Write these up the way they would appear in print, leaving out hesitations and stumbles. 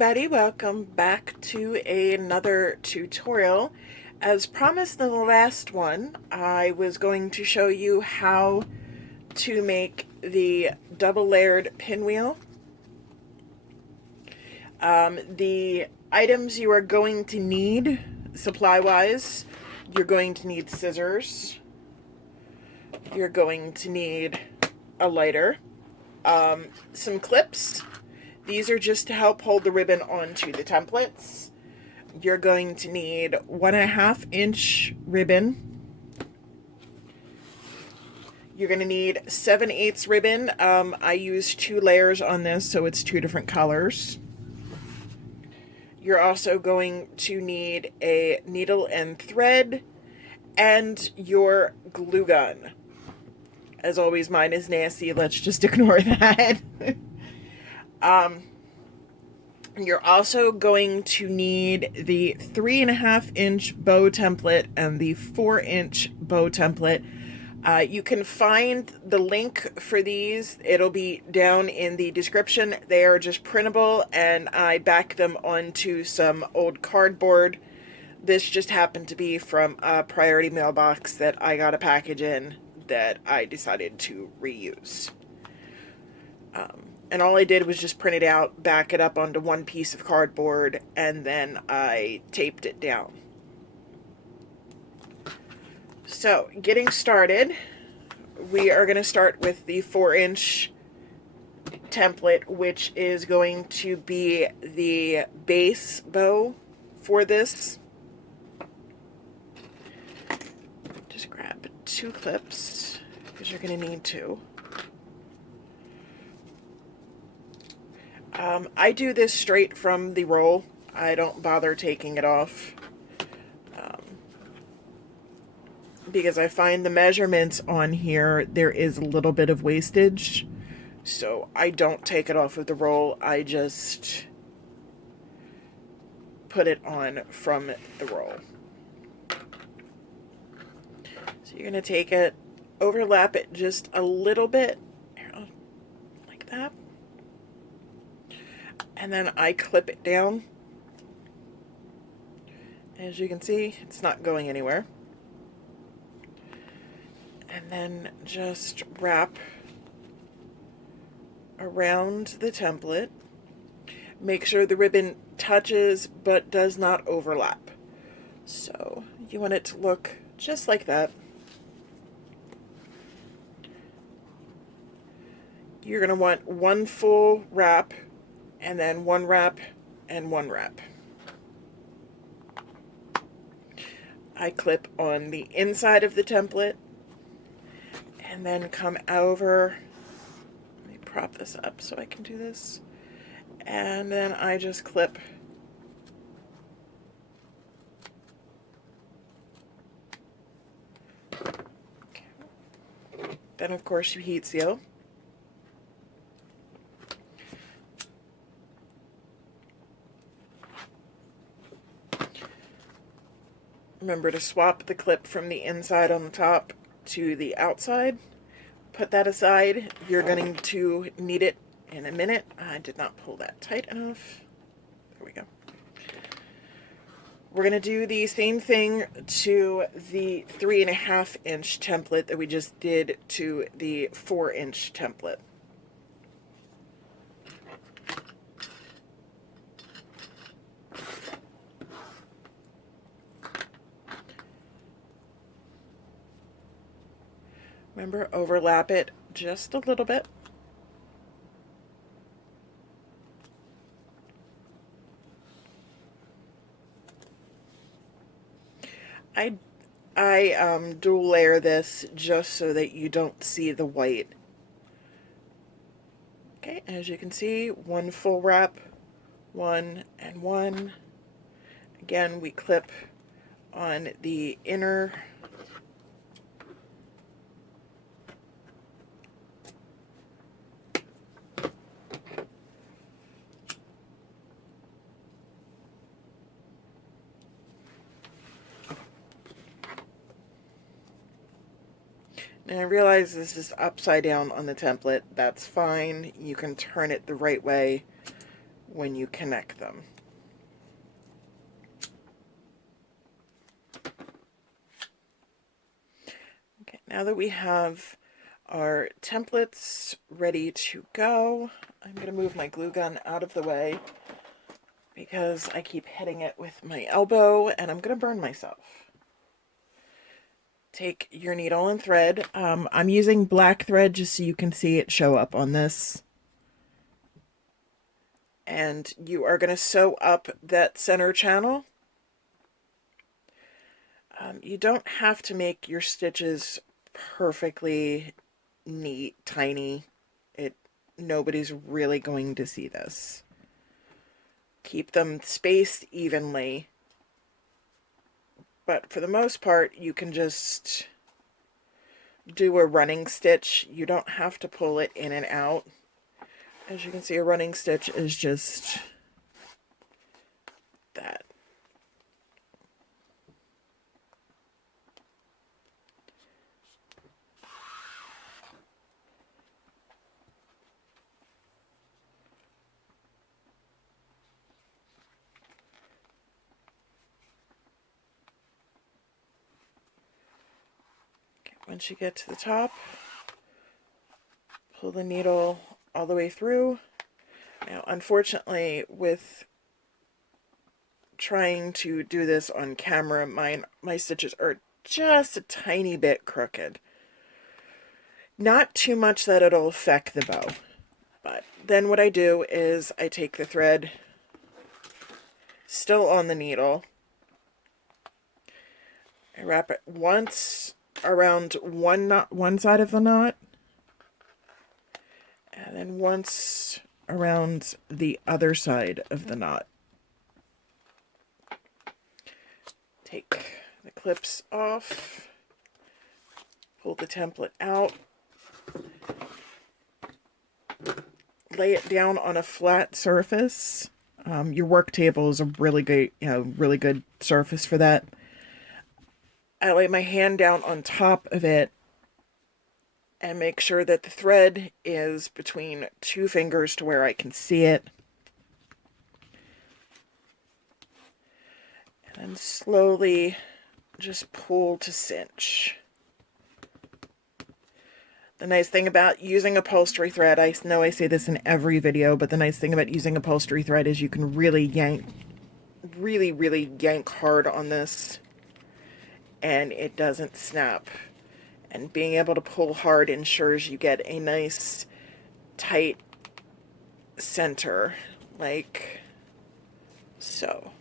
everybody, welcome back to another tutorial. As promised in the last one, I was going to show you how to make the double layered pinwheel. The items you are going to need supply-wise, you're going to need scissors, you're going to need a lighter, some clips. These are just to help hold the ribbon onto the templates. You're going to need 1.5 inch ribbon. You're going to need 7/8 ribbon. I used 2 layers on this, so it's 2 different colors. You're also going to need a needle and thread and your glue gun. As always, mine is nasty. Let's just ignore that. You're also going to need the 3.5 inch bow template and the 4-inch bow template. You can find the link for these. It'll be down in the description. They are just printable, and I back them onto some old cardboard. This just happened to be from a priority mailbox that I got a package in that I decided to reuse. And all I did was just print it out, back it up onto one piece of cardboard, and then I taped it down. So, getting started, we are going to start with the 4-inch template, which is going to be the base bow for this. Just grab 2 clips, because you're going to need 2. I do this straight from the roll. I don't bother taking it off because I find the measurements on here, there is a little bit of wastage, so I don't take it off of the roll. I just put it on from the roll. So you're going to take it, overlap it just a little bit, like that. And then I clip it down. As you can see, it's not going anywhere. And then just wrap around the template. Make sure the ribbon touches but does not overlap. So you want it to look just like that. You're going to want 1 full wrap, and then 1 wrap and 1 wrap. I clip on the inside of the template and then come over. Let me prop this up so I can do this. And then I just clip Then of course you heat seal. Remember to swap the clip from the inside on the top to the outside. Put that aside. You're going to need it in a minute. I did not pull that tight enough. There we go. We're going to do the same thing to the 3.5 inch template that we just did to the 4-inch template. Remember, overlap it just a little bit. I dual layer this just so that you don't see the white. Okay, as you can see, 1 full wrap, 1 and 1. Again, we clip on the inner And I realize this is upside down on the template. That's fine. You can turn it the right way when you connect them. Okay, now that we have our templates ready to go, I'm going to move my glue gun out of the way because I keep hitting it with my elbow and I'm going to burn myself. Take your needle and thread. I'm using black thread just so you can see it show up on this. And you are going to sew up that center channel. You don't have to make your stitches perfectly neat, tiny. Nobody's really going to see this. Keep them spaced evenly. But for the most part, you can just do a running stitch. You don't have to pull it in and out. As you can see, a running stitch is just that. Once you get to the top, pull the needle all the way through. Now, unfortunately, with trying to do this on camera, my stitches are just a tiny bit crooked. Not too much that it'll affect the bow. But then what I do is I take the thread still on the needle. I wrap it once around one side of the knot, and then once around the other side of the knot. Take the clips off, pull the template out, lay it down on a flat surface. Your work table is a really good surface for that. I lay my hand down on top of it and make sure that the thread is between two fingers to where I can see it. And then slowly just pull to cinch. The nice thing about using upholstery thread, I know I say this in every video, but the nice thing about using upholstery thread is you can really yank hard on this and it doesn't snap. And being able to pull hard ensures you get a nice tight center, like so.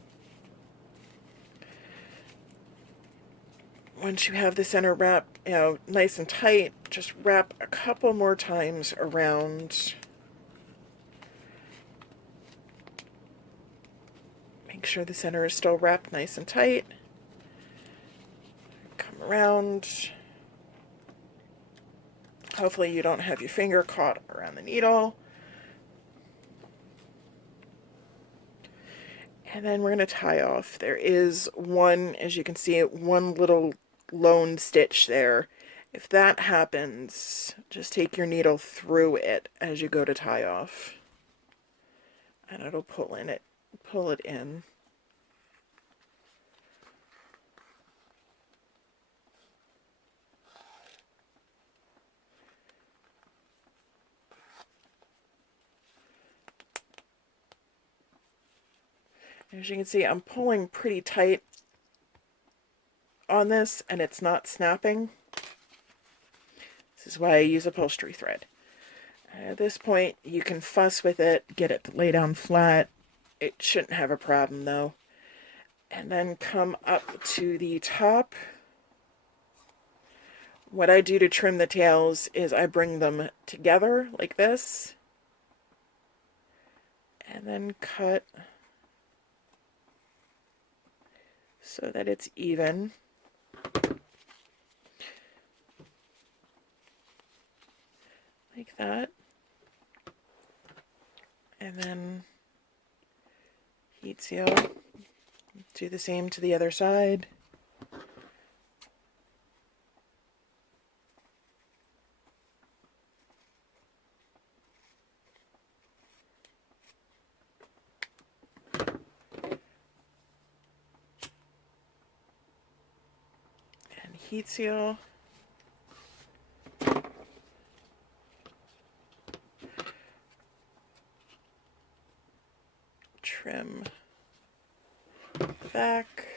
Once you have the center wrap, nice and tight, just wrap a couple more times around. Make sure the center is still wrapped nice and tight. Come around. Hopefully you don't have your finger caught around the needle. And then we're going to tie off. There is one, as you can see, one little lone stitch there. If that happens, just take your needle through it as you go to tie off. And it'll pull it in. As you can see, I'm pulling pretty tight on this and it's not snapping. This is why I use upholstery thread. At this point, you can fuss with it, get it to lay down flat. It shouldn't have a problem though. And then come up to the top. What I do to trim the tails is I bring them together like this. And then cut so that it's even. Like that. And then heat seal. Do the same to the other side. heat seal. Trim the back.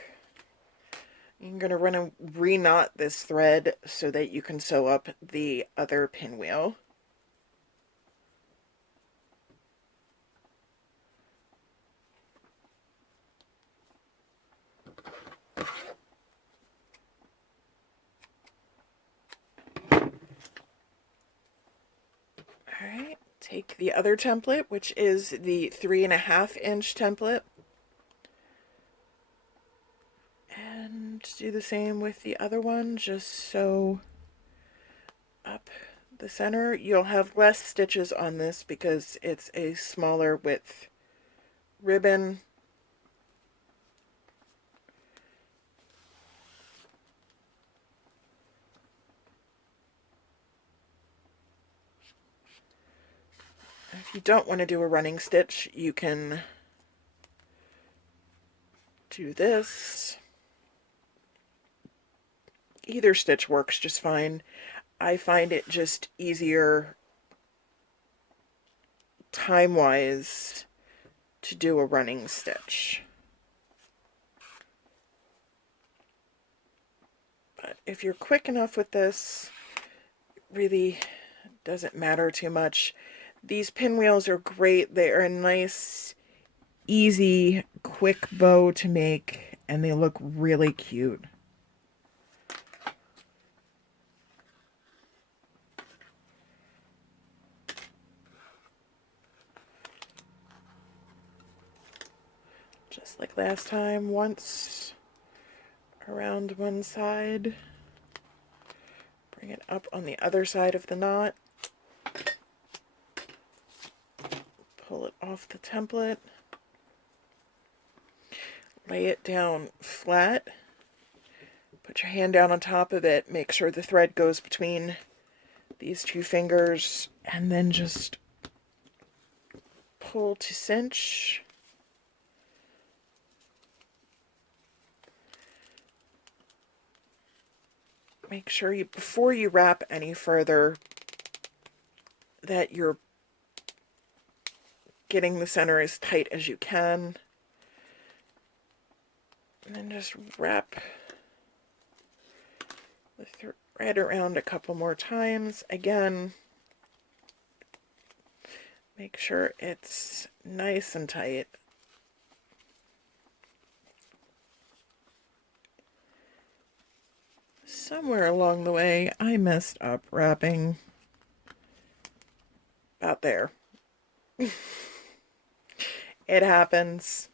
You're going to run and re-knot this thread so that you can sew up the other pinwheel. Alright, take the other template, which is the 3.5 inch template, and do the same with the other one. Just sew up the center. You'll have less stitches on this because it's a smaller width ribbon. If you don't want to do a running stitch, you can do this. Either stitch works just fine. I find it just easier time-wise to do a running stitch. But if you're quick enough with this, it really doesn't matter too much. These pinwheels are great. They are a nice, easy, quick bow to make, and they look really cute. Just like last time, once around one side, bring it up on the other side of the knot, pull it off the template, lay it down flat, put your hand down on top of it, make sure the thread goes between these two fingers, and then just pull to cinch. Make sure you, before you wrap any further, that you're getting the center as tight as you can. And then just wrap the thread around a couple more times. Again, make sure it's nice and tight. Somewhere along the way, I messed up wrapping. About there. It happens.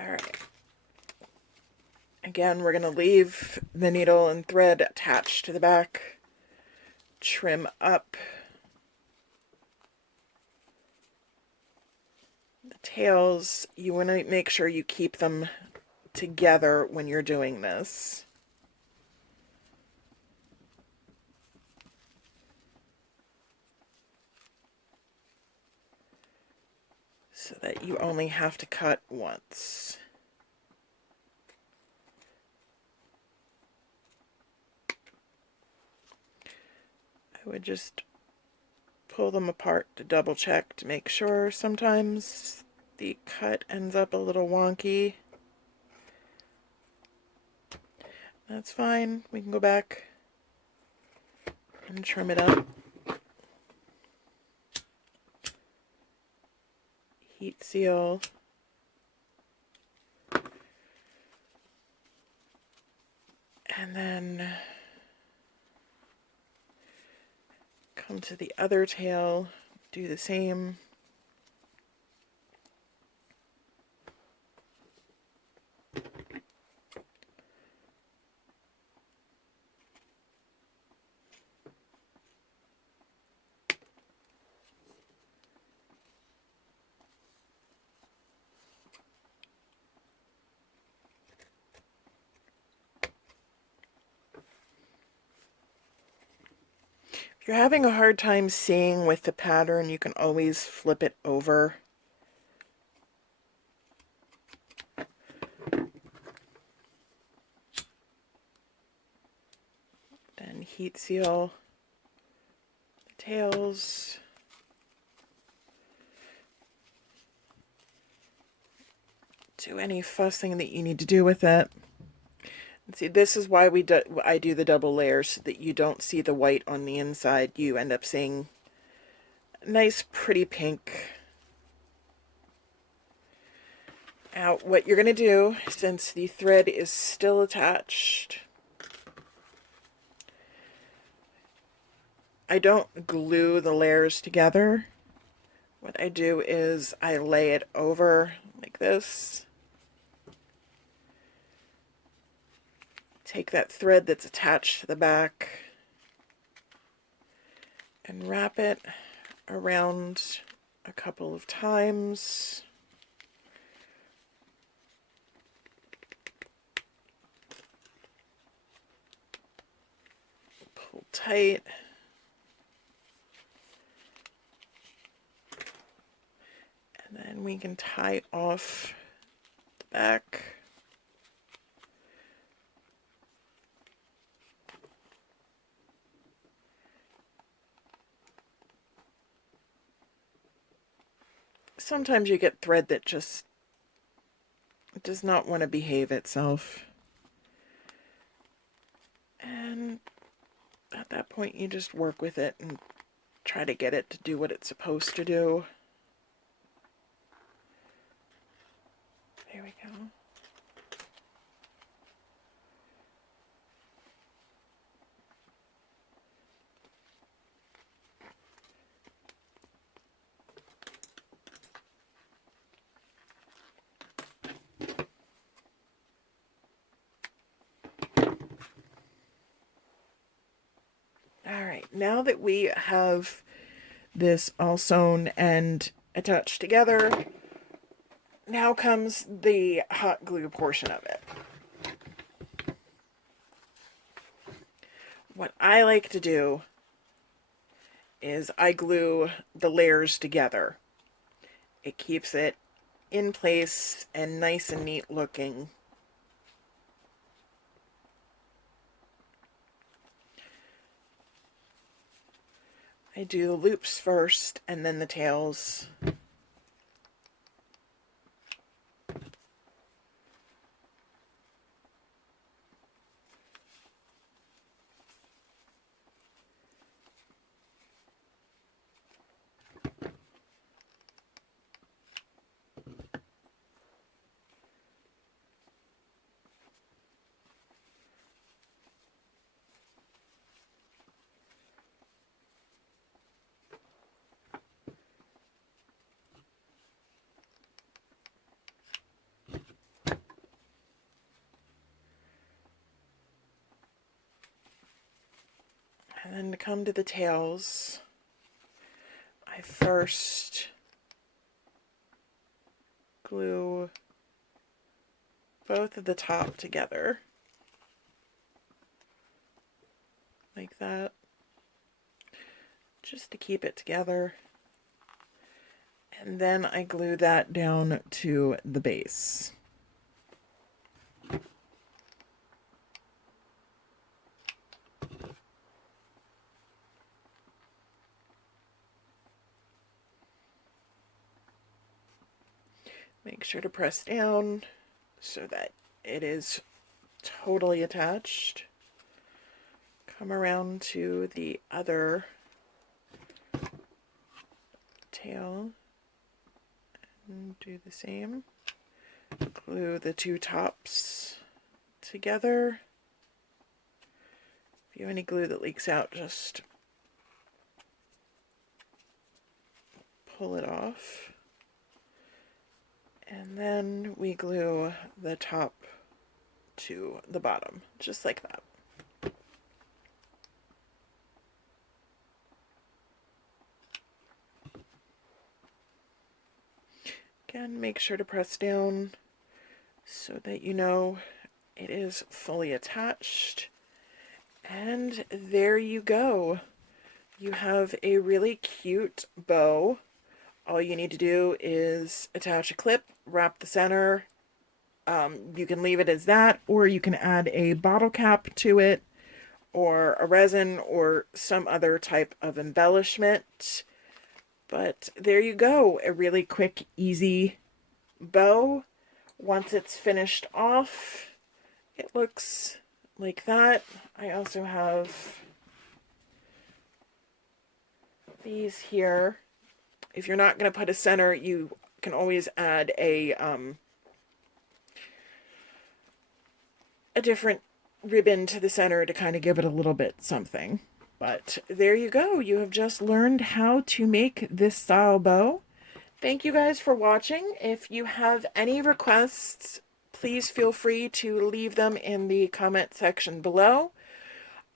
All right. Again, we're going to leave the needle and thread attached to the back. Trim up the tails. You want to make sure you keep them together when you're doing this. So that you only have to cut once. I would just pull them apart to double check to make sure. Sometimes the cut ends up a little wonky. That's fine. We can go back and trim it up. Heat seal. And then come to the other tail, do the same. If you're having a hard time seeing with the pattern, you can always flip it over. Then heat seal the tails. Do any fussing that you need to do with it. And see, this is why I do the double layers, so that you don't see the white on the inside. You end up seeing a nice pretty pink. Now, what you're going to do, since the thread is still attached, I don't glue the layers together. What I do is I lay it over like this. Take that thread that's attached to the back and wrap it around a couple of times. Pull tight. And then we can tie off the back. Sometimes you get thread that just does not want to behave itself. And at that point, you just work with it and try to get it to do what it's supposed to do. There we go. All right, now that we have this all sewn and attached together, now comes the hot glue portion of it. What I like to do is I glue the layers together. It keeps it in place and nice and neat looking. I do the loops first and then the tails. And then to come to the tails, I first glue both of the top together, like that, just to keep it together. And then I glue that down to the base. Make sure to press down so that it is totally attached. Come around to the other tail and do the same. Glue the two tops together. If you have any glue that leaks out, just pull it off. And then we glue the top to the bottom, just like that. Again, make sure to press down so that you know it is fully attached. And there you go. you have a really cute bow. All you need to do is attach a clip, wrap the center. You can leave it as that, or you can add a bottle cap to it, or a resin, or some other type of embellishment. But there you go, a really quick, easy bow. Once it's finished off, it looks like that. I also have these here. If you're not going to put a center, you can always add a different ribbon to the center to kind of give it a little bit something. But there you go. You have just learned how to make this style bow. Thank you guys for watching. If you have any requests, please feel free to leave them in the comment section below.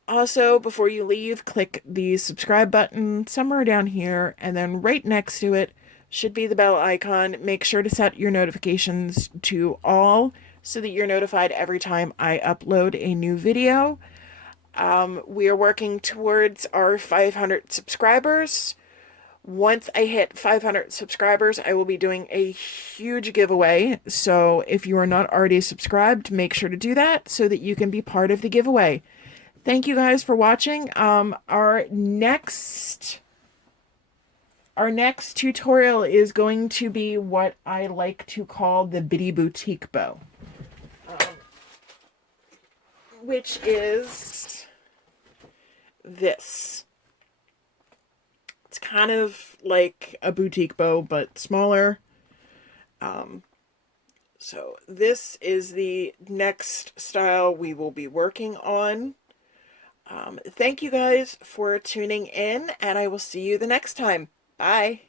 Also, before you leave, click the subscribe button somewhere down here, and then right next to it should be the bell icon. Make sure to set your notifications to all so that you're notified every time I upload a new video. We are working towards our 500 subscribers. Once I hit 500 subscribers, I will be doing a huge giveaway. So if you are not already subscribed, make sure to do that so that you can be part of the giveaway. Thank you guys for watching. Our next tutorial is going to be what I like to call the Bitty Boutique bow, which is this. It's kind of like a boutique bow, but smaller. So this is the next style we will be working on. Thank you guys for tuning in, and I will see you the next time. Bye.